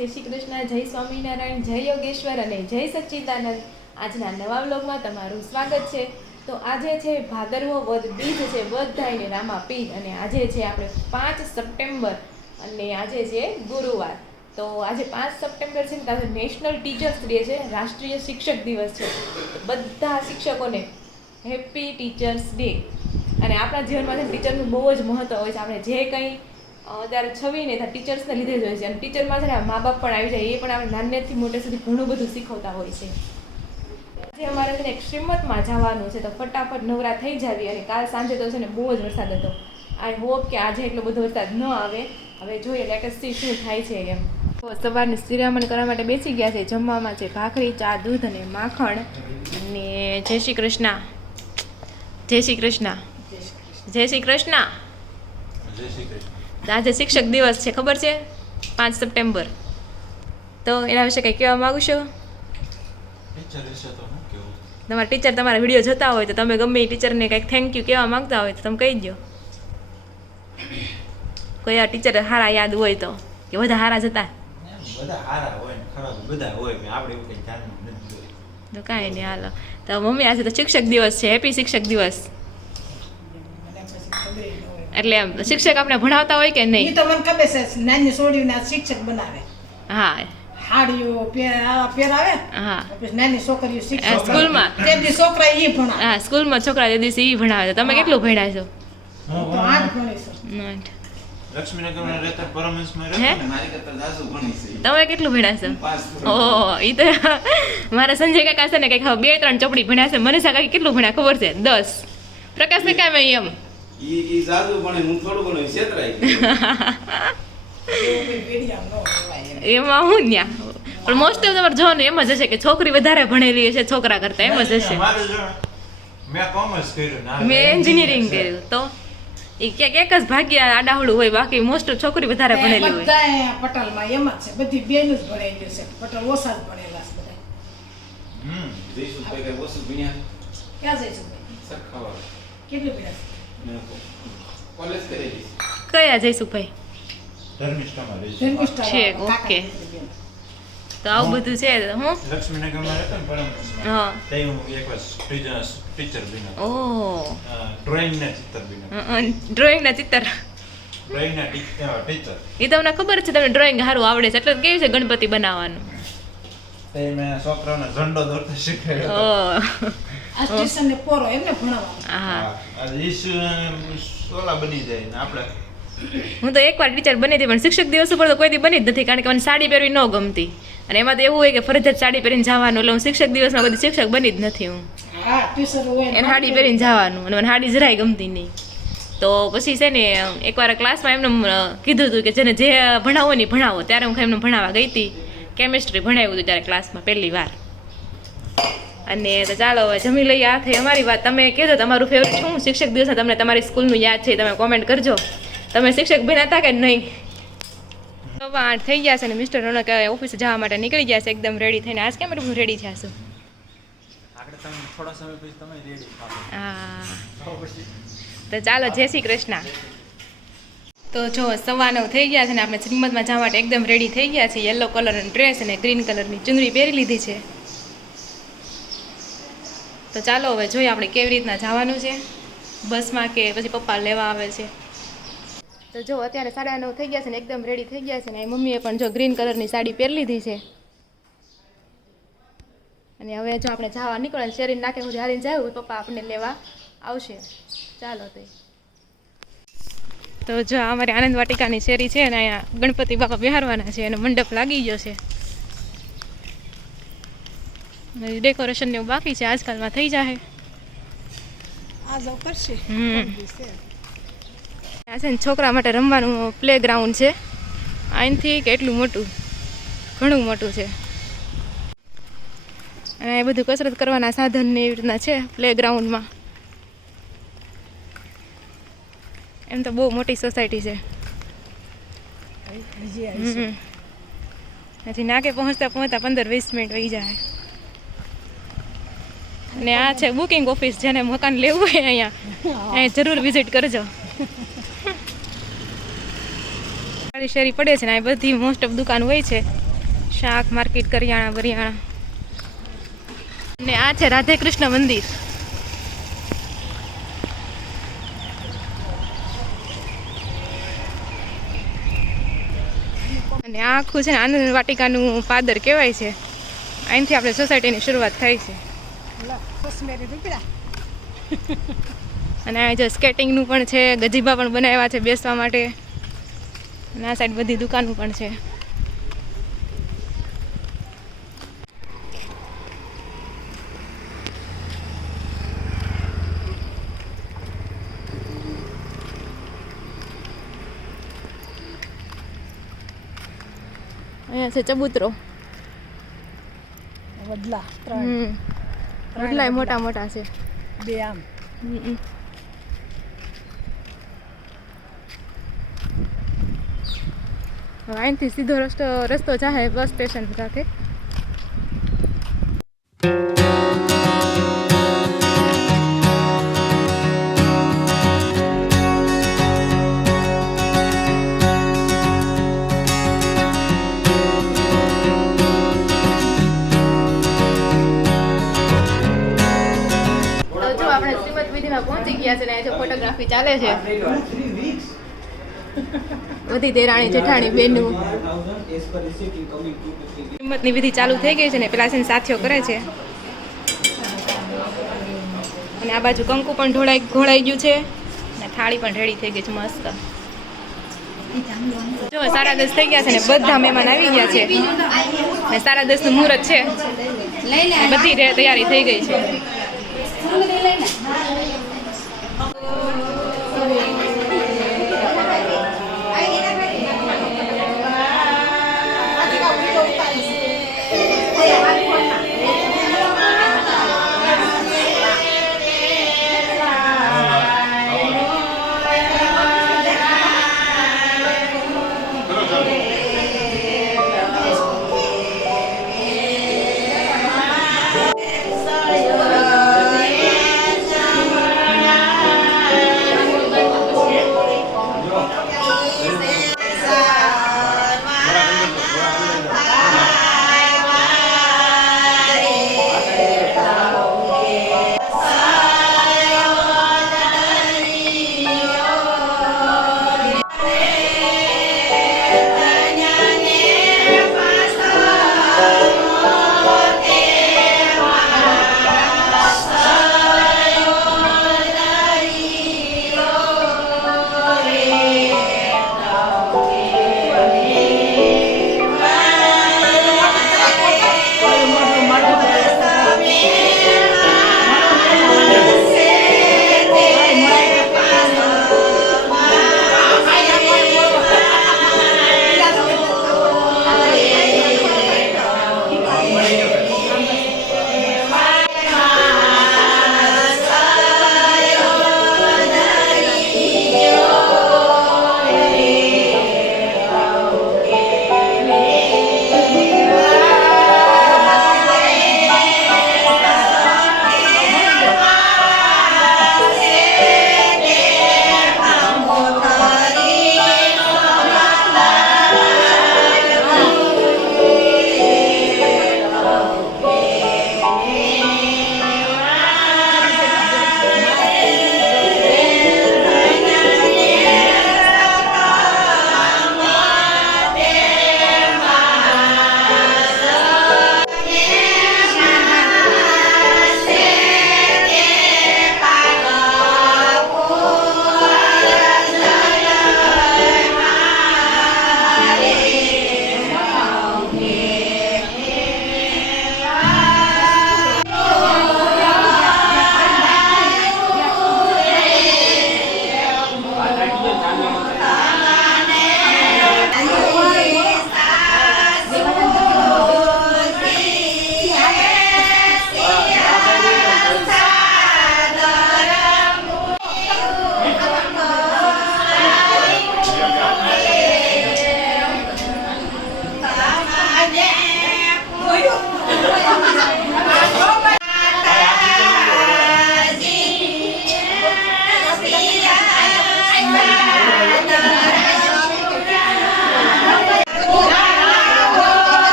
જય શ્રી કૃષ્ણ, જય સ્વામિનારાયણ, જય યોગેશ્વર અને જય સચ્ચિદાનંદ. આજના નવા વ્લોગમાં તમારું સ્વાગત છે. તો આજે છે ભાદરવો વદ બીજ છે, બધાયને રામા પીર, અને આજે છે આપણે 5 સપ્ટેમ્બર અને આજે છે ગુરુવાર. તો આજે 5 સપ્ટેમ્બર છે ને, તો આજે નેશનલ ટીચર્સ ડે છે, રાષ્ટ્રીય શિક્ષક દિવસ છે. બધા શિક્ષકોને હેપી ટીચર્સ ડે. અને આપણા જીવનમાં છે ટીચરનું બહુ જ મહત્વ હોય છે. આપણે જે કંઈ ત્યારે છવીને ત્યાં ટીચર્સને લીધે જ હોય છે. અને ટીચરમાં છે ને મા બાપ પણ આવી જાય, એ પણ આપણે નાનેથી મોટે સુધી ઘણું બધું શીખવતા હોય છે. આજે અમારે છે ને એક શ્રીમતમાં જવાનું છે, તો ફટાફટ નવરા થઈ જાવી. અને કાલ સાંજે તો છે ને બહુ જ વરસાદ હતો. આઈ હોપ કે આજે એટલો બધો વરસાદ ન આવે. હવે જોઈએ લેટેસ્ટથી શું થાય છે એમ. તો સવારની શિરામણ કરવા માટે બેસી ગયા છે. જમવામાં છે ભાખરી, ચા, દૂધ અને માખણ. અને જય શ્રી કૃષ્ણ, જય શ્રી કૃષ્ણ, જય શ્રી કૃષ્ણ. આજે શિક્ષક દિવસ છે, ખબર છે? 5 સપ્ટેમ્બર. તો એના વિશે કંઈ કહેવા માગું છો? તમારા ટીચર તમારા વિડીયો જોતા હોય તો તમે ગમે એ ટીચરને કંઈક થેન્ક યુ કહેવા માંગતા હોય તો તમે કહી દો. કોઈ આ ટીચર સારા યાદ હોય તો, કે બધા સારા જતા? બધા સારા હોય ને ખરાબ બધા હોય, આપણે એવું કંઈ ધ્યાન નથી જોયું. તો કાંઈ નહીં, હાલો. તો મમ્મી આજે તો શિક્ષક દિવસ છે, હેપી શિક્ષક દિવસ. એટલે એમ શિક્ષક આપણે ભણાવતા હોય કે નહીં? તો મને ખબર છે, નાની છોડીને શિક્ષક બનાવે. હા, હાડીઓ પહેરાવે. હા, પછી નાની છોકરીઓ શિક્ષક સ્કૂલમાં. તેથી છોકરા એ ભણાવે. હા, સ્કૂલમાં છોકરા તે દિવસે એ ભણાવે. તમે કેટલું ભણ્યા છો? હું તો 8 ભણી છું. લક્ષ્મીનગરમાં રહેતા પરમહંસમાં રહેતા ને મારી કરતા જાજુ ભણી છે. તમે કેટલું ભણ્યા છો? ઓહ, એ તો મારા સંજય કાકા છે ને કંઈક 2-3 ચોપડી ભણ્યા છે. મનીષા કાકી કેટલું ભણ્યા ખબર છે? 10. પ્રકાશ કાકા મેં એમ ઈ જાજુ ભણે, હું થોડું ઘણું છેતરાઈ એમાં હું ન્યા. પણ મોસ્ટ ઓફ તમારે જોવાનું એમ જ હશે કે છોકરી વધારે ભણેલી હશે છોકરા કરતા, એમ જ હશે. મેં કોમર્સ કર્યું ને મેં એન્જિનિયરિંગ કર્યું. તો એ ક્યાંક એક જ ભાગ્ય આડાહડું હોય, બાકી મોસ્ટ ઓફ છોકરી વધારે ભણેલી હોય. બધા પટલમાં એમ જ છે, બધી બેન જ ભણેલી છે. પટલ ઓછા જ ભણેલા છે બધા. જઈશું ભાઈ કઈ વસ્તુ ભણ્યા ક્યાં જઈશું ભાઈ? સરખાવા કેટલું ભણ્યા? મેં કોલેજ કરેલી કયા જયસુખભાઈ? ધર્મિષ્ઠામાં રહીશું. જન્મસ્થળ છે, કાકા ઓકે. બેન. તો આવું બધું છે. હું લક્ષ્મીનગરમાં રહેતા ને પરમહંસમાં, હા. ત્યાં હું એક વાર ટીચર બન્યો. ઓહ, ડ્રોઈંગના ચિત્ર બન્યો. ડ્રોઈંગના ચિત્ર. ડ્રોઈંગના ટીચર. એ તમને ખબર છે તમને ડ્રોઈંગ સારું આવડે છે, એટલે કેવું છે ગણપતિ બનાવવાનું? તે મેં છોકરાઓને ઝંડો દોરતા શીખવાડ્યો. ઓહ, આ સ્ટેશનને પોરો એમને ભણાવવાનું. હા. સોલા બની જાય ને આપણે હું તો એકવાર ટીચર બની હતી, પણ શિક્ષક દિવસ ઉપર તો કોઈ દી બની જ નથી, કારણ કે મને સાડી પહેરવી ન ગમતી. અને એમાં તો એવું હોય કે ફરજિયાત સાડી પહેરીને જવાનું, એટલે હું શિક્ષક દિવસમાં કદી શિક્ષક બની જ નથી. હું હા, ટીચર હોય ને એને સાડી પહેરીને જવાનું, અને મને સાડી જરાય ગમતી નહીં. તો પછી છે ને એકવાર ક્લાસમાં એમને કીધું હતું કે જેને જે ભણાવો ને ભણાવો. ત્યારે હું એમને ભણાવવા ગઈ હતી, કેમિસ્ટ્રી ભણાવ્યું હતું ત્યારે ક્લાસમાં પહેલી વાર. અને તો ચાલો હવે જમી લઈએ. આ થઈ અમારી વાત. તમે કહેજો તમારું ફેવરેટ શું શિક્ષક દિવસમાં તમને તમારી સ્કૂલનું યાદ છે, તમે કોમેન્ટ કરજો. તમે શિક્ષક બન્યા હતા કે નહીં? 8 થઈ ગયા છે ને મિસ્ટર રોનક ઓફિસે જવા માટે નીકળી ગયા છે, એકદમ રેડી થઈને. આજ કેમ એટલું રેડી થયા છો? આગળ તમે થોડા સમય પછી તમે રેડી થાઓ. હા, પછી તો ચાલો, જય શ્રી કૃષ્ણ. તો જો 9:15 થઈ ગયા છે ને આપણે શ્રીમદમાં જવા માટે એકદમ રેડી થઈ ગયા છે. યલો કલરનો ડ્રેસ અને ગ્રીન કલરની ચુંદડી પહેરી લીધી છે. તો ચાલો હવે જોઈએ આપણે કેવી રીતના જવાનું છે, બસમાં કે પછી પપ્પા લેવા આવે છે. તો જો અત્યારે 9:30 થઈ ગયા છે ને એકદમ રેડી થઈ ગયા છે ને મમ્મીએ પણ જો ગ્રીન કલરની સાડી પહેરી લીધી છે. અને હવે જો આપણે જવા નીકળે શેરીને નાખે હું હારીને જાય, પપ્પા આપણને લેવા આવશે. ચાલો તો જો અમારી આનંદ વાટિકાની શેરી છે ને અહીંયા ગણપતિ બાપા બિહારવાના છે અને મંડપ લાગી ગયો છે. ડેકોરેશન ને એવું બાકી છે, આજકાલમાં થઈ જાય. આ છે ને છોકરા માટે રમવાનું પ્લે ગ્રાઉન્ડ છે. અહીંથી કેટલું મોટું, ઘણું મોટું છે. અને એ બધું કસરત કરવાના સાધન ને એવી રીતના છે પ્લે ગ્રાઉન્ડમાં. એમ તો બહુ મોટી સોસાયટી છે. હજી નાકે પહોંચતા 15-20 મિનિટ વહી જાય. અને આ છે બુકિંગ ઓફિસ, જેને મકાન લેવું હોય અહીંયા જરૂર વિઝિટ કરજો. શેરી પડે છે ને આ બધી મોસ્ટ ઓફ દુકાન હોય છે. શાક માર્કેટ કરિયાણા બરિયાણા. અને આ છે રાધે કૃષ્ણ મંદિર. અને આ આખું છે ને આનંદ વાટિકાનું પાદર કહેવાય છે. અહીંથી આપણે સોસાયટીની શરૂઆત થાય છે. અને આ જે સ્કેટિંગનું પણ છે, ગજીબા પણ બનાવ્યા છે બેસવા માટે. અને આ સાઈડ બધી દુકાનો પણ છે. અહીંયા છે ચબૂતરો. વડલા વડલાય મોટા મોટા છે. બે આમ હવે અહીંથી સીધો રસ્તો જાહે બસ સ્ટેશન સાથે. તો જો આપણે શ્રીમદ વિધિમાં પહોંચી ગયા છે ને જો ફોટોગ્રાફી ચાલે છે. બધી દેરાણી જેઠાણી બેનું શ્રીમદની વિધિ ચાલુ થઈ ગઈ છે ને પેલા છે ને સાથીઓ કરે છે. અને આ બાજુ કંકુ પણ ઘોળાઈ ગયું છે ને થાળી પણ રેડી થઈ ગઈ છે મસ્ત. જો 10:30 થઈ ગયા છે ને બધા મહેમાન આવી ગયા છે ને 10:30 નું મુહૂર્ત છે. બધી તૈયારી થઈ ગઈ છે.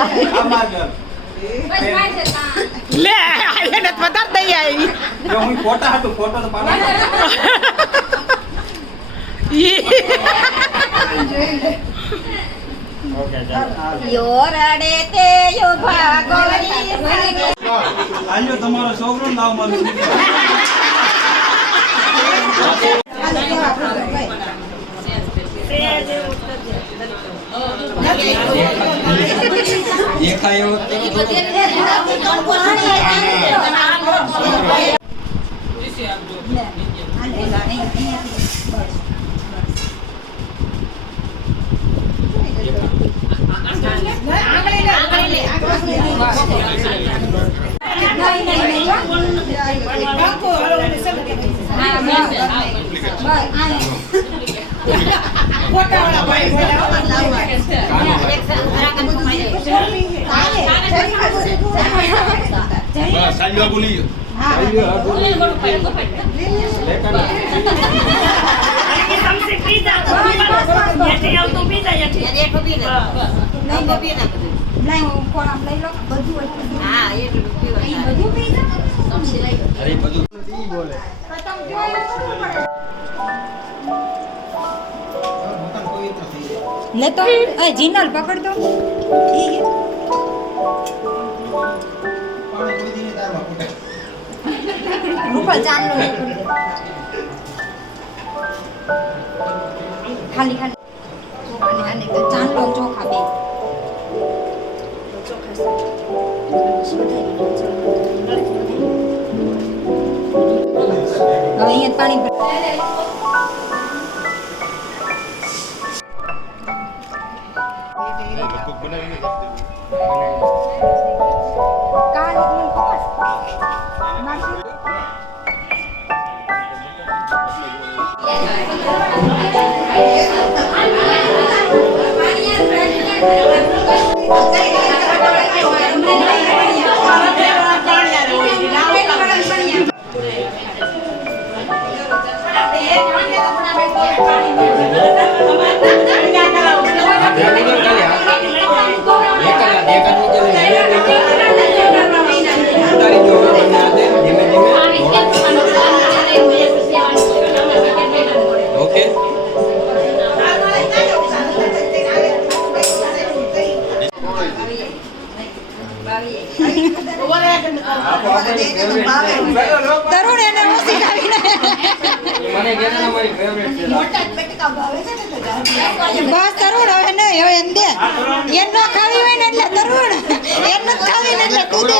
આ માર્ગ લે એને પતાર દઈ આવી જો હું ફોટા હતો ફોટો તો પાડો ઓકે ચાલ યો રડે તે યો ભાગોરી આલ્યો તમારો છોકરો નામ મારું દેખાયો લે તો જીનલ પકડ તો રૂપા ચાંદલો ખાલી ખાલી આને ચાંદલો ચોખા બે હવે અહીંયા પાણી તરુણ એને ઓછી ખાવીને મને કેના મારી ફેવરેટ છે બસ તરુણ હવે નહીં હવે એમ દે એમ ન ખાવી હોય ને એટલે તરુણ એમ ન ખાવી ને એટલે તું દે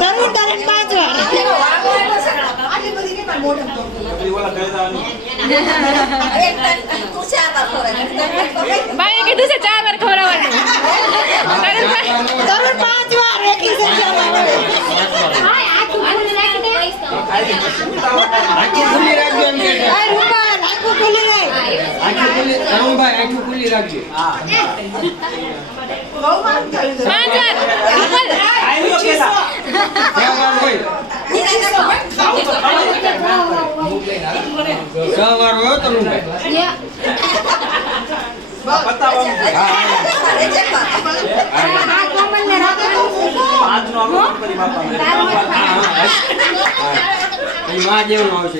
તરુણ તારે 5 વાર બાઈએ કીધું છે 4 વાર ખવડાવવાનું તરુણ 5 વાર એકલી સંખ્યામાં આખી ખુલ્લી રાખજો એમ કે આ રૂપા આખું ખુલ્લી રહે આખી ખુલ્લી તરુણભાઈ આખી ખુલ્લી રાખજો હા 5 વાર રૂપલ આઈયો કેલા ક્યાં વાર હોય વાર હોય તરુણભાઈ માં જેવું આવશે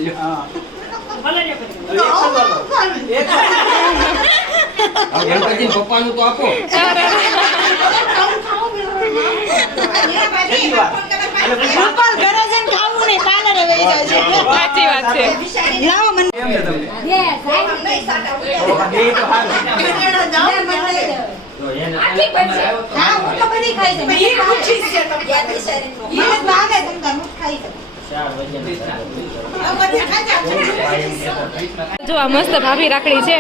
ગણપતિ પપ્પાનું તો આપો રૂપલ ઘરે જઈને ખાવું નહીં પાર્લરે વહી જાય છે સાચી વાત છે લાવો મને હા હું તો બધી ખાઈ છે એ પૂછી છે તમને એ ભાવે તમને હું ખાઈ છે જો આ મસ્ત ભાભી રાખડી છે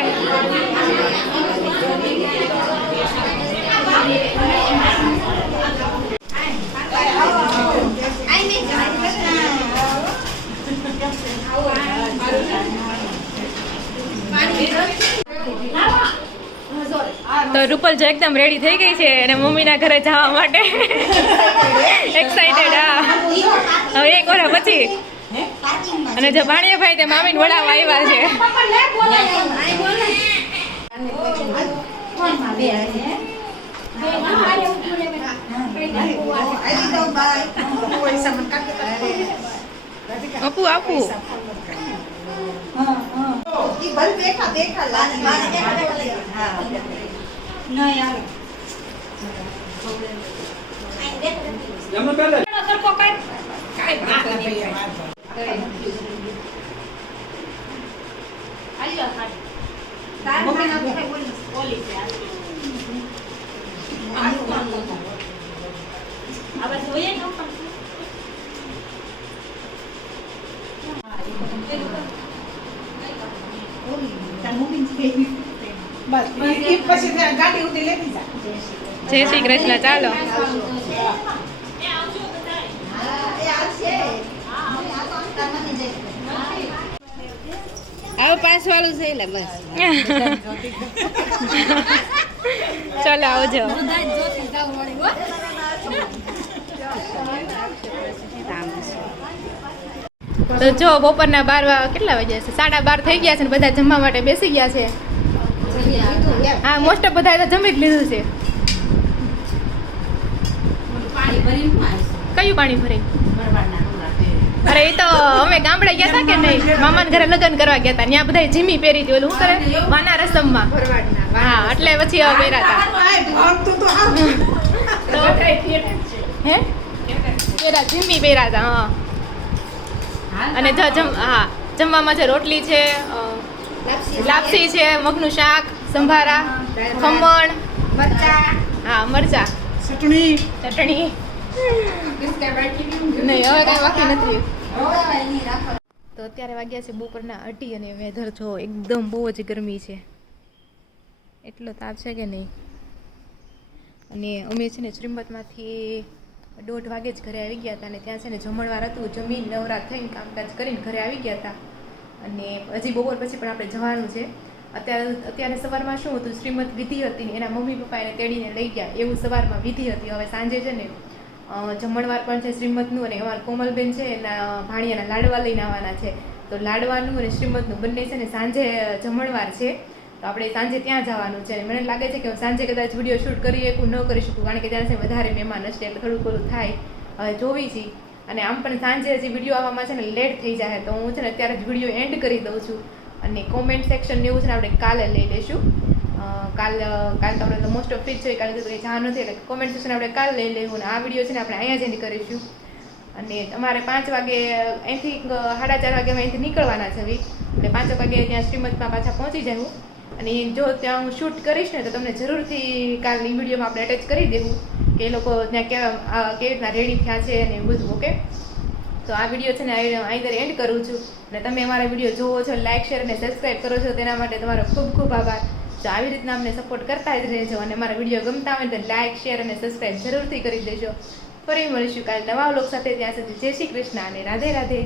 તો રૂપલ જો એકદમ રેડી થઈ ગઈ છે અને મમ્મીના ઘરે જવા માટે એક્સાઇટેડ. હા હવે 1 વર્ષ પછી અને જો ભાણિયાભાઈ તે મામીને બોલાવવા આવ્યા છે. આપું આપું. એમનો પહેલા બસ ઈ પછી ત્યાં ગાડી ઉધી લેતી જા. જય શ્રી કૃષ્ણ. ચાલો આવું 5 વાળું છે એટલે બસ ચાલો આવજો. તો જો બપોરના 12 કેટલા વાગ્યા છે? 12:30 થઈ ગયા છે ને બધા જમવા માટે બેસી ગયા છે. હા, મોસ્ટ ઓફ બધા તો જમી જ લીધું છે. કયું પાણી ભરી? અરે એ તો અમે ગામડે ગયા હતા કે નહીં, મામાના ઘરે લગ્ન કરવા ગયા હતા, ત્યાં બધા જીમી પહેરી હતી. ઓલું શું કરે વાના રસમમાં. હા, એટલે પછી હવે પહેર્યા હતા. હે પહેરા જીમી પહેર્યા હતા. હા, અને હા જમવામાં છે રોટલી છે, લાપસી છે, મગનું શાક, સંભારા, ખમણ, હા મરચા, ચટણી નહીં. હવે કાંઈ બાકી નથી. તો અત્યારે વાગ્યા છે બપોરના 2 અને વેધર જો એકદમ બહુ જ ગરમી છે. એટલો તાપ છે કે નહીં. અને અમે છે ને શ્રીમતમાંથી 1:30 વાગે જ ઘરે આવી ગયા હતા અને ત્યાં છે ને જમણવાર હતું. જમીન નવરા થઈને કામકાજ કરીને ઘરે આવી ગયા હતા અને હજી બપોર પછી પણ આપણે જવાનું છે. અત્યારે સવારમાં શું હતું, શ્રીમત વિધિ હતી ને એના મમ્મી પપ્પા એને તેડીને લઈ ગયા, એવું સવારમાં વિધિ હતી. હવે સાંજે છે ને જમણવાર પણ છે શ્રીમતનું, અને અમારા કોમલબેન છે એના ભાણિયાના લાડવા લઈને આવવાના છે. તો લાડવાનું અને શ્રીમતનું બંને છે ને સાંજે જમણવાર છે, તો આપણે સાંજે ત્યાં જવાનું છે. મને લાગે છે કે હું સાંજે કદાચ વિડીયો શૂટ કરી શકું ન કરી શકું, કારણ કે ત્યાં છે વધારે મહેમાન હશે એટલે થોડું થોડું થાય. હવે જોવી છીએ. અને આમ પણ સાંજે હજી વિડીયો આવવામાં છે ને લેટ થઈ જાય, તો હું છે ને અત્યારે જ વિડીયો એન્ડ કરી દઉં છું. અને કોમેન્ટ સેક્શન ને એવું છે ને આપણે કાલે લઈ લઈશું. કાલ તમને તો મોસ્ટ ઓફ ફીટ છે, કાલે તો કંઈ જાણ નથી, એટલે કોમેન્ટ સેક્શન આપણે કાલે લઈ લઈશું. અને આ વિડીયો છે ને આપણે અહીંયા જ એન્ડ કરીશું. અને તમારે 5 વાગે અહીંથી 4:30 વાગે અહીંથી નીકળવાના છે, એટલે 5 વાગે ત્યાં શ્રીમતમાં પાછા પહોંચી જાય. અને જો ત્યાં હું શૂટ કરીશ ને તો તમને જરૂરથી કાલની વિડીયોમાં આપણે એટેચ કરી દેવું કે એ લોકો ત્યાં કેવી રીતના રેડી થયા છે અને એવું બધું. ઓકે, તો આ વિડીયો છે ને અહીં એન્ડ કરું છું. અને તમે અમારા વિડીયો જોવો છો, લાઇક શેર અને સબસ્ક્રાઈબ કરો છો, તેના માટે તમારો ખૂબ ખૂબ આભાર. તો આવી રીતના અમને સપોર્ટ કરતા જ રહેજો. અને અમારા વિડીયો ગમતા હોય તો લાઇક શેર અને સબસ્ક્રાઈબ જરૂરથી કરી દેજો. ફરી મળીશું કાલે નવા વ્લોગ સાથે. ત્યાં સુધી જય શ્રી કૃષ્ણ અને રાધે રાધે.